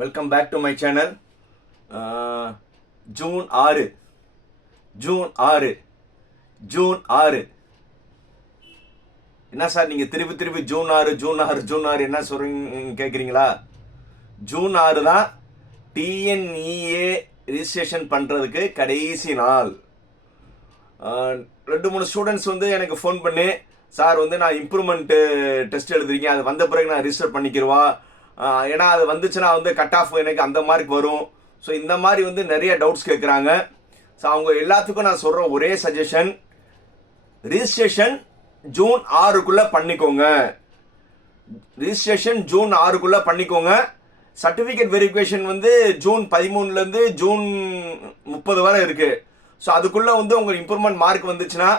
Welcome back to my channel June ஆறு June ஆறு June ஆறு என்ன சார் நீங்கள் திருப்பி திருப்பி ஜூன் ஆறு ஜூன் ஆறு ஜூன் ஆறு என்ன சொல்கிறீங்க கேட்குறீங்களா ஜூன் ஆறு தான் டிஎன்இஏ ரிஜிஸ்ட்ரேஷன் பண்ணுறதுக்கு கடைசி நாள். ரெண்டு மூணு ஸ்டூடெண்ட்ஸ் வந்து எனக்கு ஃபோன் பண்ணி. சார் வந்து நான் இம்ப்ரூவ்மெண்ட்டு டெஸ்ட் எழுதுறீங்க. அது வந்த பிறகு நான் ரிஜிஸ்டர் பண்ணிக்கிறவா? ஏன்னா அது வந்துச்சுன்னா வந்து கட் ஆஃப் எனக்கு அந்த மார்க் வரும். ஸோ இந்த மாதிரி வந்து நிறைய டவுட்ஸ் கேட்குறாங்க ஸோ அவங்க எல்லாத்துக்கும் நான் சொல்கிற ஒரே சஜஷன் ரிஜிஸ்ட்ரேஷன் ஜூன் ஆறுக்குள்ளே பண்ணிக்கோங்க. ரிஜிஸ்ட்ரேஷன் ஜூன் ஆறுக்குள்ளே பண்ணிக்கோங்க. சர்டிஃபிகேட் வெரிஃபிகேஷன் வந்து ஜூன் பதிமூணுலேருந்து ஜூன் முப்பது வரை இருக்குது ஸோ அதுக்குள்ளே வந்து உங்கள் இம்ப்ரூவ்மெண்ட் மார்க் வந்துச்சுன்னா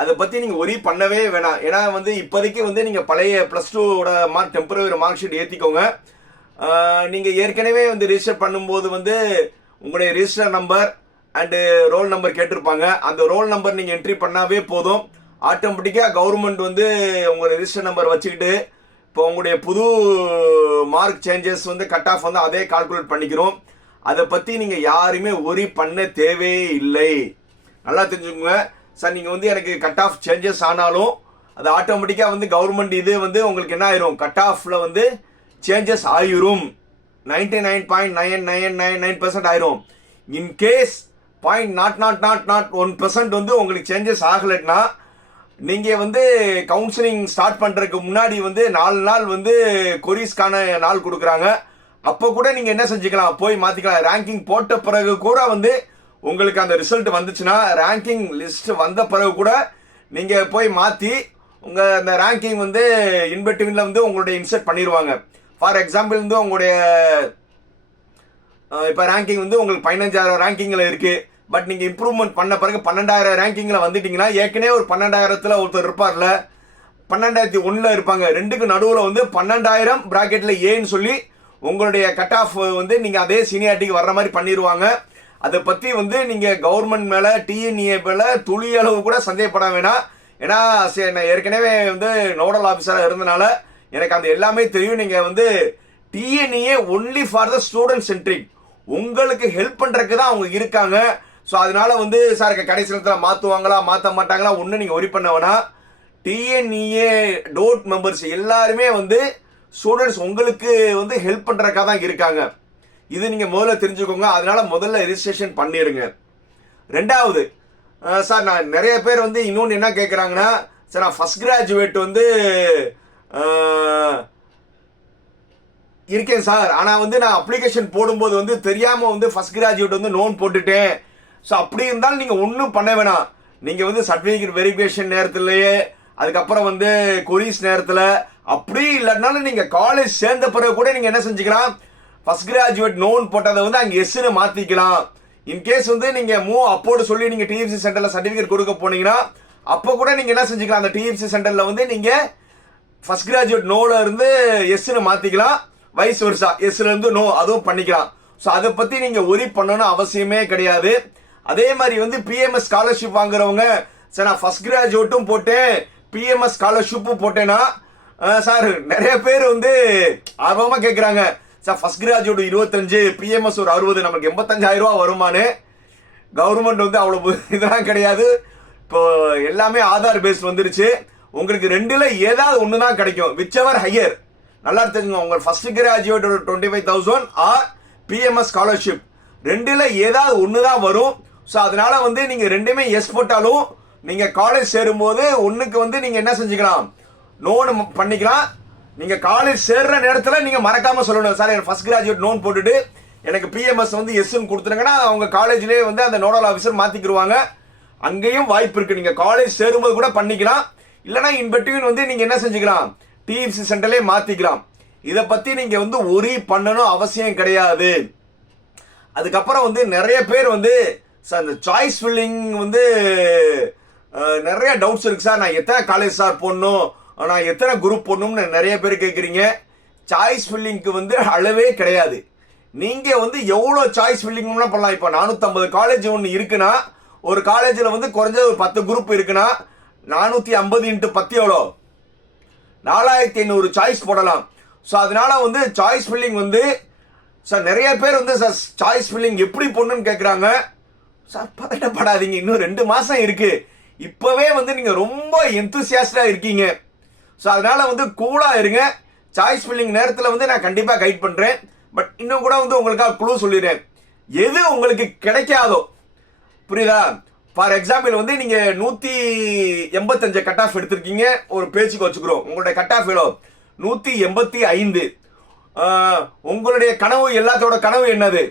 அதை பற்றி நீங்கள் ஒரி பண்ணவே வேணாம். ஏன்னா வந்து இப்போதைக்கு வந்து நீங்கள் பழைய ப்ளஸ் டூவோட மார்க் டெம்பரவரி மார்க் ஷீட் ஏற்றிக்கோங்க நீங்கள் ஏற்கனவே வந்து ரிஜிஸ்டர் பண்ணும்போது வந்து உங்களுடைய register number and roll number கேட்டிருப்பாங்க. அந்த ரோல் நம்பர் நீங்கள் என்ட்ரி பண்ணாவே போதும். ஆட்டோமேட்டிக்காக கவர்மெண்ட் வந்து உங்களுடைய ரிஜிஸ்டர் நம்பர் வச்சுக்கிட்டு இப்போ உங்களுடைய புது மார்க் சேஞ்சஸ் வந்து கட் ஆஃப் வந்து அதே கால்குலேட் பண்ணிக்கிறோம். அதை பற்றி நீங்கள் யாருமே ஒரி பண்ண தேவையே இல்லை. நல்லா தெரிஞ்சுக்கோங்க. சார் நீங்கள் வந்து எனக்கு கட் ஆஃப் சேஞ்சஸ் ஆனாலும் அது ஆட்டோமேட்டிக்காக வந்து கவர்மெண்ட் இது வந்து உங்களுக்கு என்ன ஆயிரும்? கட் ஆஃபில் வந்து சேஞ்சஸ் ஆயிரும். Ninety nine point nine nine nine nine percent ஆயிரும் in case point naught naught naught naught one percent வந்து உங்களுக்கு சேஞ்சஸ் ஆகலைன்னா நீங்கள் வந்து கவுன்சிலிங் ஸ்டார்ட் பண்ணுறதுக்கு முன்னாடி வந்து நாலு நாள் வந்து கொரிஸ்க்கான நாள் கொடுக்குறாங்க. அப்போ கூட நீங்கள் என்ன செஞ்சுக்கலாம்? போய் மாற்றிக்கலாம் ரேங்கிங் போட்ட பிறகு கூட வந்து உங்களுக்கு அந்த ரிசல்ட் வந்துச்சுன்னா ரேங்கிங் லிஸ்ட் வந்த பிறகு கூட நீங்கள் போய் மாற்றி உங்கள் அந்த ரேங்கிங் வந்து இன்வெட்டிவ்ல வந்து உங்களுடைய இன்சர்ட் பண்ணிடுவாங்க ஃபார் எக்ஸாம்பிள் வந்து உங்களுடைய இப்போ ரேங்கிங் வந்து உங்களுக்கு பதினஞ்சாயிரம் ரேங்கிங்கில் இருக்குது பட் நீங்கள் இம்ப்ரூவ்மெண்ட் பண்ண பிறகு பன்னெண்டாயிரம் ரேங்கிங்கில் வந்துட்டிங்கன்னா ஏற்கனவே ஒரு பன்னெண்டாயிரத்தில் ஒருத்தர் இருப்பார்ல பன்னெண்டாயிரத்தி ஒன்றில் இருப்பாங்க. ரெண்டுக்கு நடுவில் வந்து பன்னெண்டாயிரம் ப்ராக்கெட்டில் ஏன்னு சொல்லி உங்களுடைய கட் ஆஃப் வந்து நீங்கள் அதே சீனியாரிட்டிக்கு வர்ற மாதிரி பண்ணிடுவாங்க அதை பற்றி வந்து நீங்கள் கவர்மெண்ட் மேலே டிஎன்இஏ மேலே துளி அளவு கூட சந்தேகப்பட வேணாம். ஏன்னா சே நான் ஏற்கனவே வந்து நோடல் ஆஃபீஸராக இருந்தனால எனக்கு அந்த எல்லாமே தெரியும். நீங்கள் வந்து TNEA only for the student centric உங்களுக்கு ஹெல்ப் பண்ணுறதுக்கு தான் அவங்க இருக்காங்க. ஸோ அதனால வந்து சார் கடைசி நேரத்தில் மாற்றுவாங்களா மாற்ற மாட்டாங்களா ஒன்றும் நீங்கள் ஒரி பண்ண வேணாம். டிஎன்இஏ டோட் மெம்பர்ஸ் எல்லாருமே வந்து ஸ்டூடெண்ட்ஸ் உங்களுக்கு வந்து ஹெல்ப் பண்ணுறதுக்காக தான் இருக்காங்க. இது நீங்கள் முதல்ல தெரிஞ்சுக்கோங்க. அதனால முதல்ல ரிஜிஸ்ட்ரேஷன் பண்ணிடுங்க. ரெண்டாவது சார் நான் நிறைய பேர் வந்து இன்னொன்று என்ன கேட்குறாங்கன்னா சார் நான் ஃபஸ்ட் கிராஜுவேட் வந்து இருக்கேன் சார். ஆனால் வந்து நான் அப்ளிகேஷன் போடும்போது வந்து தெரியாமல் வந்து ஃபஸ்ட் கிராஜுவேட் வந்து லோன் போட்டுட்டேன். ஸோ அப்படி இருந்தாலும் நீங்கள் ஒன்றும் பண்ண வேணாம். நீங்கள் வந்து சர்டிஃபிகேட் வெரிஃபிகேஷன் நேரத்துலேயே அதுக்கப்புறம் வந்து கொரிஸ் நேரத்தில் அப்படி இல்லைனாலும் நீங்கள் காலேஜ் சேர்ந்த பிறகு கூட நீங்கள் என்ன செஞ்சுக்கலாம்? ஃபர்ஸ்ட் கிராஜுவேட் நோன் போட்டதை வந்து அங்கே எஸ்ன்னு மாற்றிக்கலாம் இன்கேஸ் வந்து நீங்கள் மூ அப்போடு சொல்லி நீங்கள் டிஎஃப்சி சென்டரில் சர்டிஃபிகேட் கொடுக்க போனீங்கன்னா அப்போ கூட நீங்கள் என்ன செஞ்சுக்கலாம்? அந்த டிஎஃப்சி சென்டரில் வந்து நீங்கள் ஃபர்ஸ்ட் கிராஜுவேட் நோவில் இருந்து எஸ்ன்னு மாற்றிக்கலாம் வயசு வருஷா எஸ்ல இருந்து நோ அதுவும் பண்ணிக்கலாம். ஸோ அதை பற்றி நீங்கள் ஒரி பண்ணணும் அவசியமே கிடையாது. அதே மாதிரி வந்து பிஎம்எஸ் ஸ்காலர்ஷிப் வாங்குறவங்க சார் நான் ஃபர்ஸ்ட் கிராஜுவேட்டும் போட்டேன். பிஎம்எஸ் ஸ்காலர்ஷிப்பும் போட்டேன்னா சார் நிறைய பேர் வந்து ஆர்வமாக கேட்குறாங்க சார் ஃபஸ்ட் கிராஜுவேட் இருபத்தஞ்சு பிஎம்எஸ் ஒரு அறுபது நமக்கு எண்பத்தஞ்சாயிரம் ரூபா வருமானு. கவர்மெண்ட் வந்து அவ்வளோ இதெல்லாம் கிடையாது. இப்போ எல்லாமே ஆதார் பேஸ் வந்துருச்சு. உங்களுக்கு ரெண்டில் ஏதாவது ஒன்று தான் கிடைக்கும். விச்சவர் ஹையர் நல்லா தெரிஞ்சுங்க உங்க ஃபர்ஸ்ட் கிராஜுவேட் ஒரு twenty five thousand or PMS scholarship ரெண்டில் ஏதாவது ஒன்று தான் வரும். ஸோ அதனால வந்து நீங்க ரெண்டுமே எஸ் போட்டாலும் நீங்க காலேஜ் சேரும்போது ஒன்றுக்கு வந்து நீங்க என்ன செஞ்சுக்கலாம்? லோன் பண்ணிக்கலாம். நீங்க காலேஜ் சேர்ற நேரத்தில் நீங்க மறக்காம சொல்லணும். சார் எனக்கு ஃபர்ஸ்ட் கிராஜுவேட் நோன் போட்டுட்டு எனக்கு பிஎம்எஸ் வந்து எஸ்ன்னு கொடுத்துருங்கன்னா அவங்க காலேஜ்லேயே வந்து அந்த நோடல் ஆஃபீஸர் மாத்திக்கிருவாங்க. அங்கேயும் வாய்ப்பு இருக்கு. நீங்க காலேஜ் சேரும்போது கூட பண்ணிக்கலாம். இல்லைனா இன்பெட்டியூன் வந்து நீங்க என்ன செஞ்சுக்கலாம்? டிஎஃப்சி சென்டர்லேயே மாத்திக்கலாம். இதை பத்தி நீங்க வந்து ஒரி பண்ணணும் அவசியம் கிடையாது. அதுக்கப்புறம் வந்து நிறைய பேர் வந்து சார் இந்த சாய்ஸ் ஃபில்லிங் வந்து நிறைய டவுட்ஸ் இருக்கு சார் நான் எத்தனை காலேஜ் சார் போடணும்? ஆனால் எத்தனை குரூப் போடணும்னு நிறைய பேர் கேட்குறீங்க சாய்ஸ் ஃபில்லிங்க்கு வந்து அளவே கிடையாது. நீங்கள் வந்து எவ்வளோ சாய்ஸ் ஃபில்லிங்லாம் பண்ணலாம். இப்போ நானூற்றம்பது காலேஜ் ஒன்று இருக்குன்னா ஒரு காலேஜில் வந்து குறைஞ்சது ஒரு பத்து குரூப் இருக்குன்னா நானூற்றி ஐம்பது இன்ட்டு பத்து எவ்வளோ? நாலாயிரத்தி ஐநூறு சாய்ஸ் போடலாம். ஸோ அதனால வந்து சாய்ஸ் ஃபில்லிங் வந்து சார் நிறைய பேர் வந்து சார் சாய்ஸ் ஃபில்லிங் எப்படி பொண்ணுன்னு கேட்குறாங்க சார் பதட்டப்படாதீங்க. இன்னும் ரெண்டு மாதம் இருக்குது இப்போவே வந்து நீங்கள் ரொம்ப எந்தூசியாஸ்டாக இருக்கீங்க. ஸோ அதனால் வந்து கூலாக இருங்க. சாய்ஸ் ஃபில்லிங் நேரத்தில் வந்து நான் கண்டிப்பாக கைட் பண்ணுறேன் பட் இன்னும் கூட வந்து உங்களுக்காக குழு சொல்லிடுறேன். எது உங்களுக்கு கிடைக்காதோ புரியுதா? ஃபார் எக்ஸாம்பிள் வந்து நீங்கள் நூற்றி எண்பத்தஞ்சு கட் ஆஃப் எடுத்திருக்கீங்க. ஒரு பேச்சுக்கு வச்சுக்கிறோம். உங்களுடைய கட் ஆஃப் எவ்வளோ? நூற்றி எண்பத்தி ஐந்து. உங்களுடைய கனவு எல்லாத்தோட கனவு என்னது?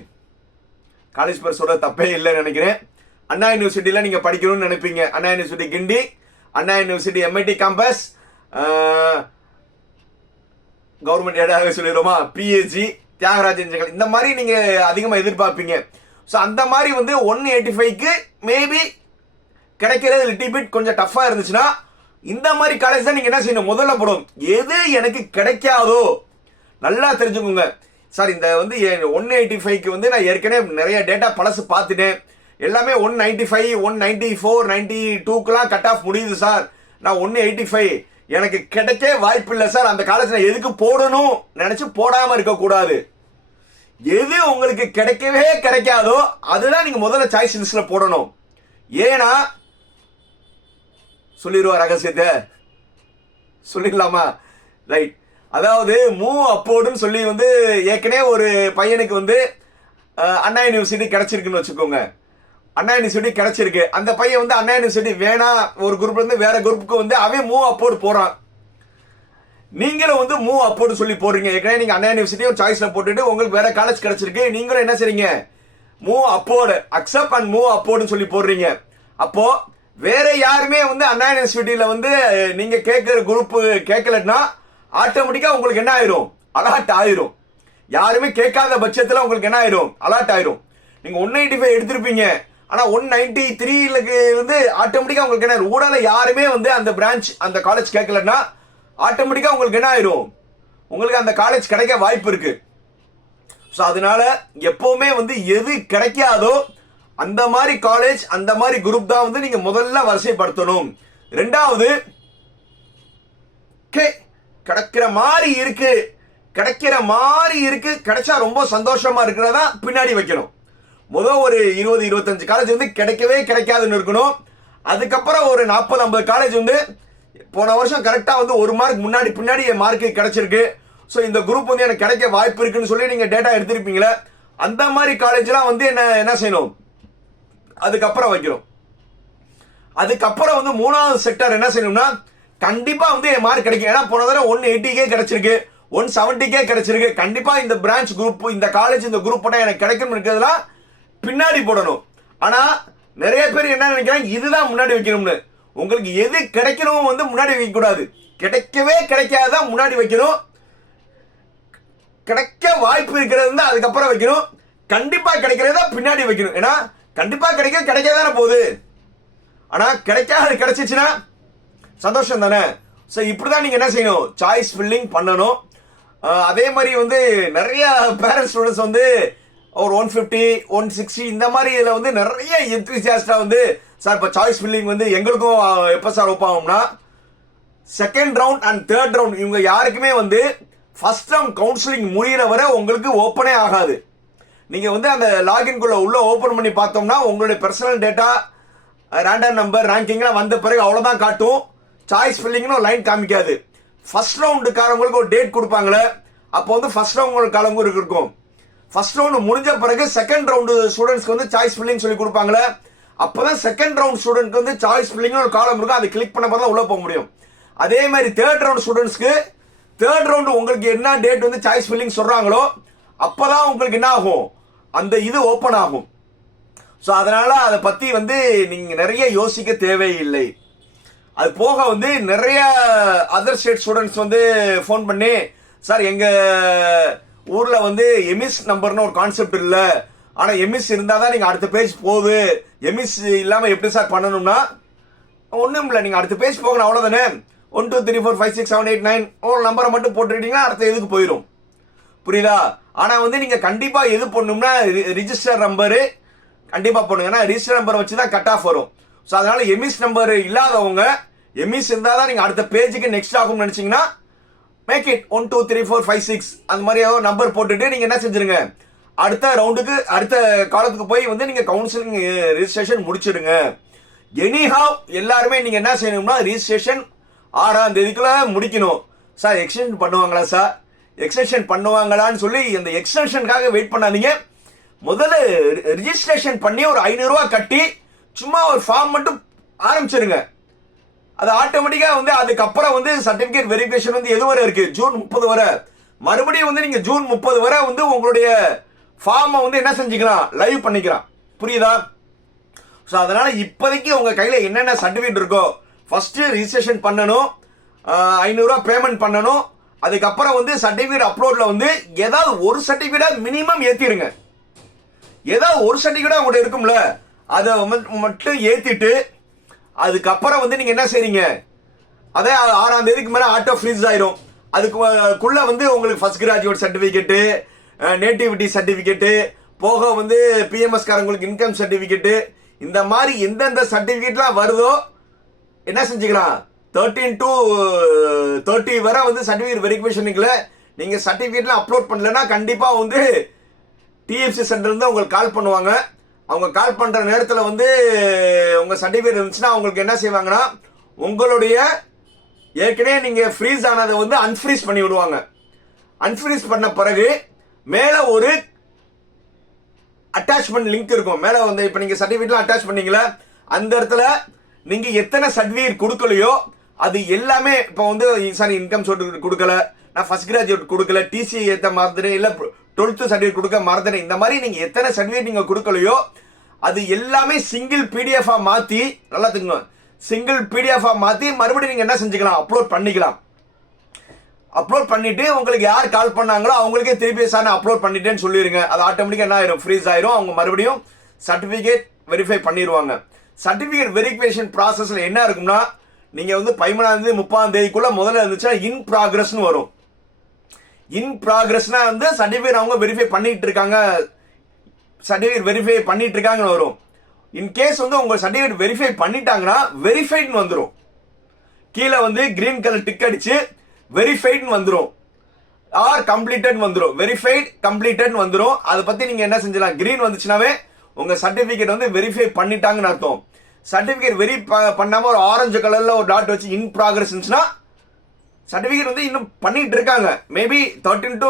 காலேஜ் பேர் தப்பே இல்லைன்னு நினைக்கிறேன். அண்ணா யூனிவர்சிட்டியில் நீங்கள் படிக்கணும்னு நினைப்பீங்க. Anna university Guindy Anna university MIT campus government ஏடாக சொல்லிடுவோமா பிஎஸ்ஜி தியாகராஜன் ஜெகல் இந்த மாதிரி நீங்கள் அதிகமாக எதிர்பார்ப்பீங்க. ஸோ அந்த மாதிரி வந்து ஒன் எயிட்டி ஃபைவ்க்கு மேபி கிடைக்கிறது லிட்டில் பிட் கொஞ்சம் டஃப்பாக இருந்துச்சுன்னா இந்த மாதிரி காலேஜ் தான் நீங்கள் என்ன செய்யணும்? முதல்ல போடும் எது எனக்கு கிடைக்காதோ? நல்லா தெரிஞ்சுக்கோங்க. சார் இந்த வந்து ஒன் எயிட்டி ஃபைவ்க்கு வந்து நான் ஏற்கனவே நிறைய டேட்டா பழசு பார்த்துட்டேன். எல்லாமே one ninety five one ninety four ninety டூக்கெலாம் cut off முடியுது சார் நான் ஒன் எயிட்டி ஃபைவ் எனக்கு கிடைக்கே வாய்ப்பு இல்லை சார். அந்த காலேஜ் நான் எதுக்கு போடணும் நினச்சி போடாமல் இருக்கக்கூடாது. எது உங்களுக்கு கிடைக்கவே கிடைக்காதோ அதுதான் நீங்க முதல்ல சாய்ஸ் லிஸ்ட்ல போடணும். ஏன்னா சொல்லிடுவா ரகசியத்தை. சொல்லிடலாமா? ரைட் அதாவது மூ அப்போடுன்னு சொல்லி வந்து ஏற்கனவே ஒரு பையனுக்கு வந்து அண்ணா யூனிவர்சிட்டி கிடைச்சிருக்குன்னு வச்சுக்கோங்க. அண்ணா யூனிவர்சிட்டி கிடைச்சிருக்கு. அந்த பையன் வந்து அண்ணா யூனிவர்சிட்டி வேணாம் ஒரு குரூப்ல இருந்து வேற குரூப்புக்கு வந்து அவன் மூவ் அப்போடு போறான். நீங்களும் வந்து மூவ் அப்போடு சொல்லி போடுறீங்க. ஏற்கனவே நீங்க அண்ணா யூனிவர்சிட்டி ஒரு சாய்ஸ்ல போட்டுட்டு உங்களுக்கு வேற காலேஜ் கிடைச்சிருக்கு. நீங்களும் என்ன செய்றீங்க? Move upward accept and move அப்போடுன்னு சொல்லி போடுறீங்க. அப்போ வேற யாருமே வந்து அண்ணா யூனிவர்சிட்டியில வந்து நீங்க கேட்கிற குரூப் கேட்கலன்னா ஆட்டோமேட்டிக்கா உங்களுக்கு என்ன ஆயிரும்? அலாட் ஆயிரும். யாருமே கேட்காத பட்சத்துல உங்களுக்கு என்ன ஆயிரும்? அலாட் ஆயிரும். நீங்க ஒன் எயிட்டி ஃபைவ் எடுத்திருப்பீங்க. ஆனால் ஒன் நைன்டி த்ரீல இருந்து ஆட்டோமேட்டிக்கா உங்களுக்கு என்ன ஊடால யாருமே வந்து அந்த பிரான்ச் அந்த காலேஜ் கேட்கலன்னா ஆட்டோமேட்டிக்காக உங்களுக்கு என்ன ஆயிரும்? உங்களுக்கு அந்த காலேஜ் கிடைக்க வாய்ப்பு இருக்கு. ஸோ அதனால எப்பவுமே வந்து எது கிடைக்காதோ அந்த மாதிரி காலேஜ் அந்த மாதிரி குரூப் தான் வந்து நீங்க முதல்ல வரிசைப்படுத்தணும். ரெண்டாவது கே கிடைக்கிற மாதிரி இருக்கு. கிடைக்கிற மாதிரி இருக்கு. கிடைச்சா ரொம்ப சந்தோஷமா இருக்கிறதா பின்னாடி வைக்கணும். முதல் ஒரு இருபது இருபத்தஞ்சு காலேஜ் வந்து கிடைக்கவே கிடைக்காதுன்னு இருக்கணும். அதுக்கப்புறம் ஒரு நாற்பது ஐம்பது காலேஜ் வந்து போன வருஷம் கரெக்டாக வந்து ஒரு மார்க் முன்னாடி பின்னாடி என் மார்க்கு கிடைச்சிருக்கு. ஸோ இந்த குரூப் வந்து எனக்கு கிடைக்க வாய்ப்பு இருக்குன்னு சொல்லி நீங்கள் டேட்டா எடுத்திருப்பீங்களே அந்த மாதிரி காலேஜ்லாம் வந்து என்ன என்ன செய்யணும்? அதுக்கப்புறம் வைக்கணும். அதுக்கப்புறம் வந்து மூணாவது செக்டர் என்ன செய்யணும்னா கண்டிப்பாக வந்து என் மார்க் கிடைக்கும் ஏன்னா போன தடவை ஒன் எயிட்டிக்கே கிடைச்சிருக்கு ஒன் செவன்ட்டிக்கே கிடைச்சிருக்கு. கண்டிப்பாக இந்த பிரான்ச் குரூப் இந்த காலேஜ் இந்த குரூப் எனக்கு கிடைக்கும் இருக்கிறதுலாம் பின்னாடி போடணும். ஆனா நிறைய பேர் என்ன நினைக்கிறாங்க இதுதான் முன்னாடி வைக்கணும்னு. உங்களுக்கு எது கிடைக்கணும் வந்து முன்னாடி வைக்க கூடாது கிடைக்கவே கிடைக்காதான் முன்னாடி வைக்கணும். கிடைக்க வாய்ப்பு இருக்கிறது தான் அதுக்கப்புறம் வைக்கணும். கண்டிப்பா கிடைக்கிறதா பின்னாடி வைக்கணும். ஏன்னா கண்டிப்பா கிடைக்க கிடைக்க தானே போகுது. ஆனா கிடைக்காது கிடைச்சிச்சுன்னா சந்தோஷம் தானே. ஸோ இப்படிதான் நீங்க என்ன செய்யணும்? சாய்ஸ் ஃபில்லிங் பண்ணணும். அதே மாதிரி வந்து நிறைய பேரண்ட்ஸ் ஸ்டூடெண்ட்ஸ் வந்து ஒரு ஒன் ஃபிஃப்டி ஒன் சிக்ஸ்டி இந்த மாதிரி இதில் வந்து நிறைய எந்தூசியாஸ்டாக வந்து சார் இப்போ சாய்ஸ் ஃபில்லிங் வந்து எங்களுக்கும் எப்போ sir ஒப்பாகும்னா second round and third round இவங்க யாருக்குமே வந்து ஃபஸ்ட் ரவுண்ட் கவுன்சிலிங் முடியிற வரை உங்களுக்கு ஓப்பனே ஆகாது. நீங்கள் வந்து அந்த லாகின்குள்ளே உள்ளே ஓப்பன் பண்ணி பார்த்தோம்னா உங்களுடைய பர்சனல் டேட்டா ரேண்டம் நம்பர் ரேங்கிங்லாம் வந்த பிறகு அவ்வளோதான் காட்டும். சாய்ஸ் ஃபில்லிங்னு லைன் காமிக்காது. ஃபர்ஸ்ட் ரவுண்டுக்காரவங்களுக்கு ஒரு டேட் கொடுப்பாங்களே அப்போ வந்து ஃபர்ஸ்ட் ரவுண்ட் காலங்களுக்கு இருக்கும். ஃபர்ஸ்ட் ரவுண்டு முடிஞ்ச பிறகு செகண்ட் ரவுண்டு ஸ்டூடெண்ட்ஸ்க்கு வந்து சாய்ஸ் ஃபில்லிங் சொல்லி கொடுப்பாங்களே அப்பதான் செகண்ட் ரவுண்ட் ஸ்டூடெண்ட்க்கு வந்து சாய்ஸ் ஃபில்லிங்னு ஒரு காலம் இருக்கும். அதை கிளிக் பண்ண தான் உள்ளே போக முடியும். அதே மாதிரி தேர்ட் ரவுண்ட் ஸ்டூடெண்ட்ஸ்க்கு தேர்ட் ரவுண்டு உங்களுக்கு என்ன டேட் வந்து சாய்ஸ் ஃபில்லிங் அப்போ தான் உங்களுக்கு என்ன ஆகும்? அந்த இது ஓப்பன் ஆகும். ஸோ அதனால் அதை பற்றி வந்து நீங்கள் நிறைய யோசிக்க தேவையில்லை. அது போக வந்து நிறைய அதர் ஸ்டேட் ஸ்டூடெண்ட்ஸ் வந்து ஃபோன் பண்ணி சார் எங்கள் ஊரில் வந்து எமிஸ் நம்பர்னு ஒரு கான்செப்ட் இல்லை. ஆனால் எமிஸ் இருந்தால் தான் நீங்கள் அடுத்த பேஜ் போகுது. எமிஸ் இல்லாமல் எப்படி சார் பண்ணணும்னா ஒன்றும் இல்லை. நீங்கள் அடுத்த பேஜ் போகணும். அவ்வளோதானே one two three four five six seven eight nine ஒரு நம்பரை மட்டும் போட்டுக்கிட்டீங்கன்னா அடுத்த இதுக்கு போயிடும் புரியுதா? ஆனால் வந்து நீங்கள் கண்டிப்பாக எது பண்ணணும்னா ரிஜிஸ்டர் நம்பரு கண்டிப்பாக பண்ணுங்க ஏன்னா ரிஜிஸ்டர் நம்பர் வச்சு தான் கட் ஆஃப் வரும். ஸோ அதனால் எமிஸ் நம்பர் இல்லாதவங்க எமிஸ் இருந்தால் தான் நீங்கள் அடுத்த பேஜுக்கு நெக்ஸ்ட் ஆகும்னு நினச்சிங்கன்னா make it one two three four five six அந்த மாதிரி நம்பர் போட்டுட்டு நீங்கள் என்ன செஞ்சிருங்க? அடுத்த ரவுண்டுக்கு அடுத்த காலத்துக்கு போய் வந்து நீங்கள் கவுன்சிலிங் ரிஜிஸ்ட்ரேஷன் முடிச்சிடுங்க. எனிஹாவ் எல்லாருமே நீங்கள் என்ன செய்யணும்னா ரிஜிஸ்ட்ரேஷன் ஆறாம் தேதிக்குள்ள முடிக்கணும். சார் எக்ஸ்டென்ஷன் பண்ணுவாங்களா சார் எக்ஸ்டென்ஷன் பண்ணுவாங்களான்னு சொல்லி இந்த எக்ஸ்டென்ஷனுக்காக வெயிட் பண்ணாதீங்க. முதல்ல ரிஜிஸ்ட்ரேஷன் பண்ணி ஒரு ஐநூறுரூவா கட்டி சும்மா ஒரு ஃபார்ம் மட்டும் ஆரம்பிச்சிருங்க. அது ஆட்டோமேட்டிக்கா வந்து அதுக்கப்புறம் வந்து சர்டிபிகேட் வெரிஃபிகேஷன் வந்து எது வரை இருக்கு? ஜூன் முப்பது வரை. மறுபடியும் வந்து நீங்க ஜூன் முப்பது வரை வந்து உங்களுடைய ஃபார்மை வந்து என்ன செஞ்சுக்கலாம்? லைவ் பண்ணிக்கலாம். புரியுதா? ஸோ அதனால இப்போதைக்கு உங்க கையில என்னென்ன சர்டிஃபிகேட் இருக்கோ ஃபர்ஸ்ட் ரிஜிஸ்ட்ரேஷன் பண்ணணும். ஐநூறுரூவா பேமெண்ட் பண்ணணும். அதுக்கப்புறம் வந்து சர்டிஃபிகேட் அப்லோட்ல வந்து ஏதாவது ஒரு சர்டிஃபிகேட் மினிமம் ஏற்றிடுங்க ஏதாவது ஒரு சர்டிஃபிகேட் உங்கள்கிட்ட இருக்கும்ல அதை மட்டும் ஏற்றிட்டு அதுக்கப்புறம் வந்து நீங்கள் என்ன செய்றீங்க? அதே ஆறாம் தேதிக்கு மேலே ஆட்டோ ஃப்ரீஸ் ஆயிரும். அதுக்குள்ள வந்து உங்களுக்கு first graduate certificate nativity certificate போக வந்து பிஎம்எஸ் காரங்களுக்கு இன்கம் சர்டிஃபிகேட்டு இந்த மாதிரி எந்தெந்த சர்டிஃபிகேட்லாம் வருதோ என்ன செஞ்சுக்கலாம்? தேர்ட்டீன் டு தேர்ட்டி வரை வந்து சர்டிஃபிகேட் வெரிஃபிகேஷனுக்குள்ள நீங்கள் சர்டிஃபிகேட்லாம் அப்லோட் பண்ணலன்னா கண்டிப்பாக வந்து டிஎஃப்சி சென்டர்லேருந்து உங்களுக்கு கால் பண்ணுவாங்க. அவங்க கால் பண்ணுற நேரத்தில் வந்து உங்கள் சர்டிஃபிகேட் இருந்துச்சுன்னா அவங்களுக்கு என்ன செய்வாங்கன்னா உங்களுடைய ஏற்கனவே நீங்கள் ஃப்ரீஸ் ஆனதை வந்து அன்ஃப்ரீஸ் பண்ணி விடுவாங்க. அன்ஃப்ரீஸ் பண்ண பிறகு மேலே ஒரு அட்டாச்மெண்ட் லிங்க் இருக்கும். மேலே வந்து இப்போ நீங்கள் சர்டிஃபிகேட்லாம் அட்டாச் பண்ணீங்களே அந்த இடத்துல நீங்கள் எத்தனை சர்டிஃபிகேட் கொடுக்கலையோ அது எல்லாமே இப்போ வந்து சாரி இன்கம் சர்டிஃபிகேட் கொடுக்கல நான் ஃபர்ஸ்ட் கிராஜுவேட் கொடுக்கல டிசி ஏற்ற மாதிரி இல்லை டுவெல்த்து சர்டிஃபிகேட் கொடுக்க மறந்துட்டேன். இந்த மாதிரி நீங்கள் எத்தனை சர்டிஃபிகேட் நீங்கள் கொடுக்கலையோ அது எல்லாமே சிங்கிள் பிடிஎஃபாக மாற்றி நல்லா தெரிஞ்சுங்க சிங்கிள் பிடிஎஃபாக மாற்றி மறுபடியும் நீங்கள் என்ன செஞ்சுக்கலாம்? அப்லோட் பண்ணிக்கலாம். அப்லோட் பண்ணிட்டு உங்களுக்கு யார் கால் பண்ணாங்களோ அவங்களுக்கே திருப்பி சார் நான் அப்லோட் பண்ணிட்டேன்னு சொல்லிடுங்க அது ஆட்டோமேட்டிக்காக என்ன ஆயிரும்? ஃப்ரீஸ் ஆயிரும். அவங்க மறுபடியும் சர்டிஃபிகேட் வெரிஃபை பண்ணிடுவாங்க சர்டிஃபிகேட் வெரிஃபிகேஷன் ப்ராசஸில் என்ன இருக்கும்னா நீங்கள் வந்து பதிமூணாம் தேதி முப்பதாம் தேதிக்குள்ளே முதல்ல இருந்துச்சுன்னா இன் ப்ராக்ரஸ்னு வரும். இன் ப்ராக்ரஸ்னா வந்து சர்டிஃபிகேட் அவங்க வெரிஃபை பண்ணிட்டு இருக்காங்க சர்டிஃபிகேட் வெரிஃபை பண்ணிட்டு இருக்காங்கன்னு வரும். இன் கேஸ் வந்து உங்க சர்டிஃபிகேட் வெரிஃபை பண்ணிட்டாங்கன்னா வெரிஃபைட்னு வந்துடும் கீழே வந்து கிரீன் கலர் டிக் அடிச்சு வெரிஃபைட்னு வந்துடும் ஆர் கம்ப்ளீட்டட் வந்துடும் வெரிஃபைட் கம்ப்ளீட்டட் வந்துடும் அதை பத்தி நீங்க என்ன செஞ்சலாம் கிரீன் வந்துச்சுனாவே உங்க சர்டிபிகேட் வந்து வெரிஃபை பண்ணிட்டாங்கன்னு அர்த்தம். சர்டிபிகேட் வெரி பண்ணாம ஒரு ஆரஞ்சு கலர்ல ஒரு டாட் வச்சு இன் ப்ராக்ரஸ் இருந்துச்சுன்னா சர்டிஃபிகேட் வந்து இன்னும் பண்ணிட்டு இருக்காங்க மேபி தேர்ட்டின் டு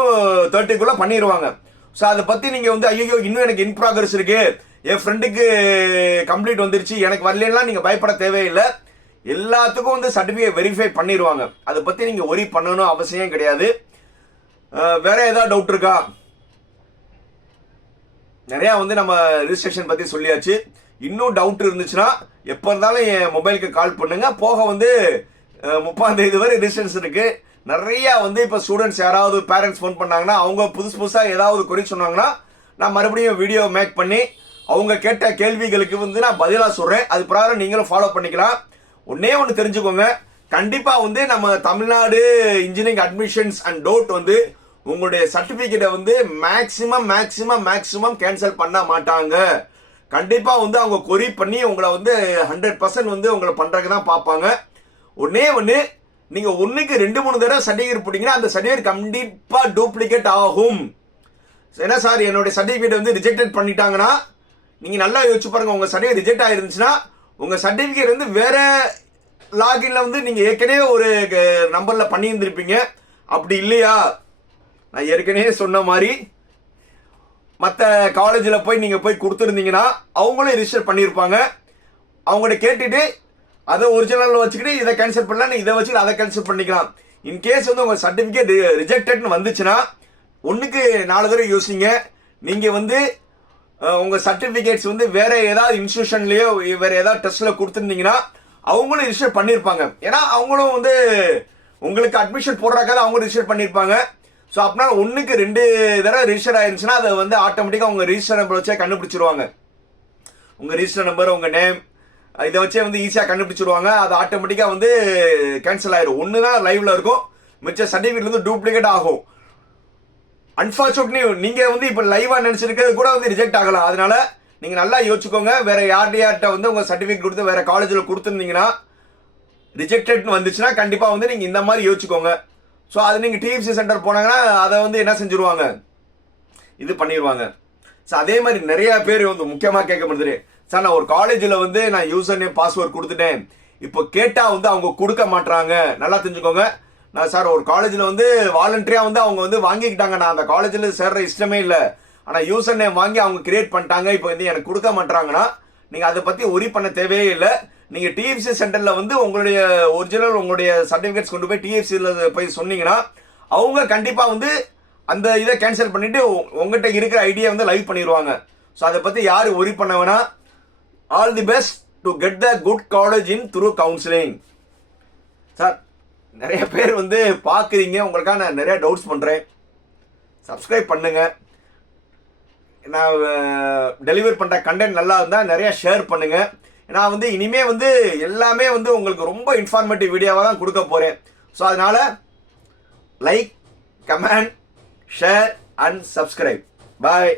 தேர்ட்டிக்குள்ள பண்ணிடுவாங்க ஸோ அதை பத்தி நீங்க வந்து ஐயோ இன்னும் எனக்கு இன் ப்ராக்ரஸ் இருக்கு. என் ஃப்ரெண்டுக்கு கம்ப்ளீட் வந்துருச்சு. எனக்கு வரலாம் நீங்க பயப்பட தேவையில்லை. எல்லாத்துக்கும் வந்து சர்டிஃபிகேட் வெரிஃபை பண்ணிடுவாங்க அதை பத்தி நீங்க ஒரி பண்ணணும் அவசியம் கிடையாது. வேற ஏதாவது டவுட் இருக்கா? நிறையா வந்து நம்ம ரிஜிஸ்ட்ரேஷன் பற்றி சொல்லியாச்சு. இன்னும் டவுட் இருந்துச்சுன்னா எப்போ இருந்தாலும் என் மொபைலுக்கு கால் பண்ணுங்க. போக வந்து முப்பாம் தேதி வரை டிஸ்டன்ஸ் இருக்கு. நிறையா வந்து இப்போ ஸ்டூடெண்ட்ஸ் யாராவது பேரண்ட்ஸ் ஃபோன் பண்ணாங்கன்னா அவங்க புதுசு புதுசாக ஏதாவது குறி சொன்னாங்கன்னா நான் மறுபடியும் வீடியோ மேக் பண்ணி அவங்க கேட்ட கேள்விகளுக்கு வந்து நான் பதிலாக சொல்கிறேன் அது பிரகாரம் நீங்களும் ஃபாலோ பண்ணிக்கலாம். ஒன்றே ஒன்று தெரிஞ்சுக்கோங்க. கண்டிப்பாக வந்து நம்ம Tamil Nadu engineering admissions and DOTE வந்து உங்களுடைய சர்டிஃபிகேட்டை வந்து மேக்ஸிமம் மேக்ஸிமம் மேக்ஸிமம் கேன்சல் பண்ண மாட்டாங்க. கண்டிப்பாக வந்து அவங்க கொரி பண்ணி உங்களை வந்து ஹண்ட்ரட் பர்சன்ட் வந்து உங்களை பண்ணுறதுக்கு தான் பார்ப்பாங்க. ஒன்னே ஒன்று நீங்க ஒண்ணுக்கு ரெண்டு மூணு தடவை சர்டிஃபிகேட் போட்டீங்கன்னா அந்த சர்டிஃபிகேட் கண்டிப்பா டூப்ளிகேட் ஆகும். என்ன சார்? என்னுடைய சர்டிஃபிகேட் வந்து ரிஜெக்டட் பண்ணிட்டாங்கன்னா நீங்க நல்லா யோசிச்சு பாருங்க உங்க சர்டிஃபிகேட் ரிஜெக்ட் ஆயிருந்துச்சுன்னா உங்க சர்டிஃபிகேட் வந்து வேற லாகின்ல வந்து நீங்க ஏற்கனவே ஒரு நம்பர்ல பண்ணியிருந்திருப்பீங்க. அப்படி இல்லையா? நான் ஏற்கனவே சொன்ன மாதிரி மற்ற காலேஜில் போய் நீங்கள் போய் கொடுத்துருந்தீங்கன்னா அவங்களும் ரிஜிஸ்டர் பண்ணியிருப்பாங்க. அவங்கள்ட்ட கேட்டுட்டு அதை ஒரிஜினலில் வச்சுக்கிட்டு இதை கேன்சல் பண்ணலாம் இதை வச்சுக்கிட்டு அதை கேன்சல் பண்ணிக்கலாம். இன் கேஸ் வந்து உங்கள் சர்டிஃபிகேட் ரிஜெக்டட்னு வந்துச்சுன்னா ஒன்றுக்கு நாலு தடவை யோசிங்க. நீங்கள் வந்து உங்கள் சர்டிஃபிகேட்ஸ் வந்து வேறு ஏதாவது இன்ஸ்டியூஷன்லேயோ வேறு ஏதாவது டெஸ்ட்டில் கொடுத்துருந்தீங்கன்னா அவங்களும் ரிஜிஸ்டர் பண்ணியிருப்பாங்க ஏன்னா அவங்களும் வந்து உங்களுக்கு அட்மிஷன் போடுறக்காக அவங்க ரிஜிஸ்டர் பண்ணியிருப்பாங்க ஸோ அப்படின்னா ஒன்றுக்கு ரெண்டு தடவை ரிஜிஸ்டர் ஆயிருந்துச்சுன்னா அதை வந்து ஆட்டோமேட்டிக்காக உங்கள் ரிஜிஸ்டர் நம்பர் வச்சே கண்டுபிடிச்சிருவாங்க. உங்கள் ரிஜிஸ்டர் நம்பர் உங்கள் நேம் இதை வச்சே வந்து ஈஸியாக கண்டுபிடிச்சிடுவாங்க. அது ஆட்டோமேட்டிக்காக வந்து கேன்சல் ஆயிரும். ஒன்று தான் லைவ்ல இருக்கும். மிச்ச சர்டிஃபிகேட் வந்து டூப்ளிகேட் ஆகும். அன்பார்ச்சுனேட்லி நீங்கள் வந்து இப்போ லைவாக நினச்சிருக்கிறது கூட வந்து ரிஜெக்ட் ஆகலாம். அதனால நீங்கள் நல்லா யோசிச்சுக்கோங்க. வேற யார்கிட்ட யார்கிட்ட வந்து உங்கள் சர்டிஃபிகேட் கொடுத்து வேற காலேஜில் கொடுத்துருந்தீங்கன்னா ரிஜெக்டட்னு வந்துச்சுன்னா கண்டிப்பாக வந்து நீங்கள் இந்த மாதிரி யோசிச்சுக்கோங்க. ஸோ அது நீங்கள் டிஎஃப்சி சென்டர் போனாங்கன்னா அதை வந்து என்ன செஞ்சுருவாங்க? இது பண்ணிடுவாங்க ஸோ அதே மாதிரி நிறையா பேர் வந்து முக்கியமாக கேட்க முடியுது. சார் நான் ஒரு காலேஜில் வந்து நான் யூசர் நேம் பாஸ்வேர்ட் கொடுத்துட்டேன். இப்போ கேட்டால் வந்து அவங்க கொடுக்க மாட்டுறாங்க நல்லா தெரிஞ்சுக்கோங்க. நான் சார் ஒரு காலேஜில் வந்து வாலண்டரியாக வந்து அவங்க வந்து வாங்கிக்கிட்டாங்க. நான் அந்த காலேஜில் சேர்ற இஷ்டமே இல்லை. ஆனால் யூசர் நேம் வாங்கி அவங்க கிரியேட் பண்ணிட்டாங்க. இப்போ வந்து எனக்கு கொடுக்க மாட்றாங்கன்னா நீங்கள் அதை பற்றி ஒரி பண்ண தேவையே இல்லை. நீங்கள் டிஎஃப்சி சென்டரில் வந்து உங்களுடைய ஒரிஜினல் உங்களுடைய சர்டிஃபிகேட்ஸ் கொண்டு போய் டிஎஃப்சியில் போய் சொன்னீங்கன்னா அவங்க கண்டிப்பாக வந்து அந்த இதை கேன்சல் பண்ணிவிட்டு உங்கள்கிட்ட உங்ககிட்ட இருக்கிற ஐடியா வந்து லைவ் பண்ணிடுவாங்க ஸோ அதை பற்றி யார் ஒரி பண்ண வேணால் all the best to get the good college in through counselling sir நிறைய பேர் வந்து பார்க்குறீங்க. உங்களுக்காக நான் நிறைய டவுட்ஸ் பண்ணுறேன் சப்ஸ்கிரைப் பண்ணுங்க. நான் டெலிவர் பண்ணுற கண்டென்ட் நல்லா இருந்தால் நிறைய ஷேர் பண்ணுங்க. நான் வந்து இனிமே வந்து எல்லாமே வந்து உங்களுக்கு ரொம்ப இன்ஃபார்மேட்டிவ் வீடியோவாக தான் கொடுக்க போகிறேன் ஸோ அதனால like comment share and subscribe bye